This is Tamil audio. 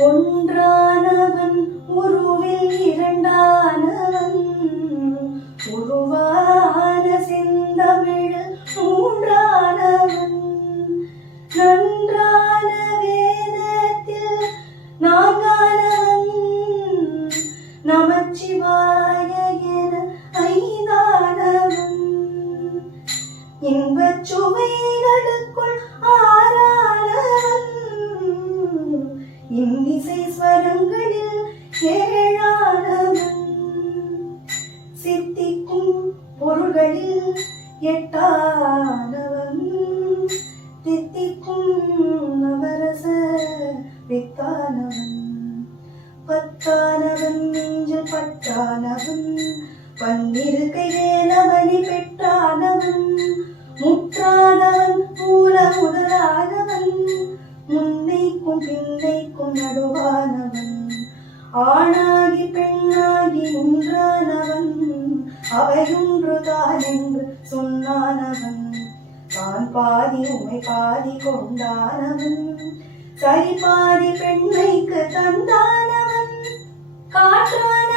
ஒன்றானவன் உருவில் இரண்டானவன் உருவான செந்தமிழ் மூன்றானவன் நன்றான வேதத்தில் நான்கானவன் நமச்சிவாய என ஐந்தானவன் இன்பச் சுவைகளுக்குள் ஆறானவன் இன்னிசை ஸ்வரங்களில் ஏழானவன் சித்திக்கும் பொருள்களில் எட்டானவன் தித்திக்கும் நவரச வித்தானவன் பத்தானவன் நெஞ்சில் பட்டானவன் பன்னிருக்கை வேலவனி பெற்றானவன் முற்றானவன் மூல முதலானவன் முன்னைக்கும் பின்னைக்கும் நடுவானவன் ஆணாகி பெண்ணாகி நின்றானவன் அவையொன்றுதான் என்று சொன்னானவன் தான் பாதி உமை பாதி கொண்டானவன் சரி பாதி பெண்மைக்கு தந்தானவன் காற்றான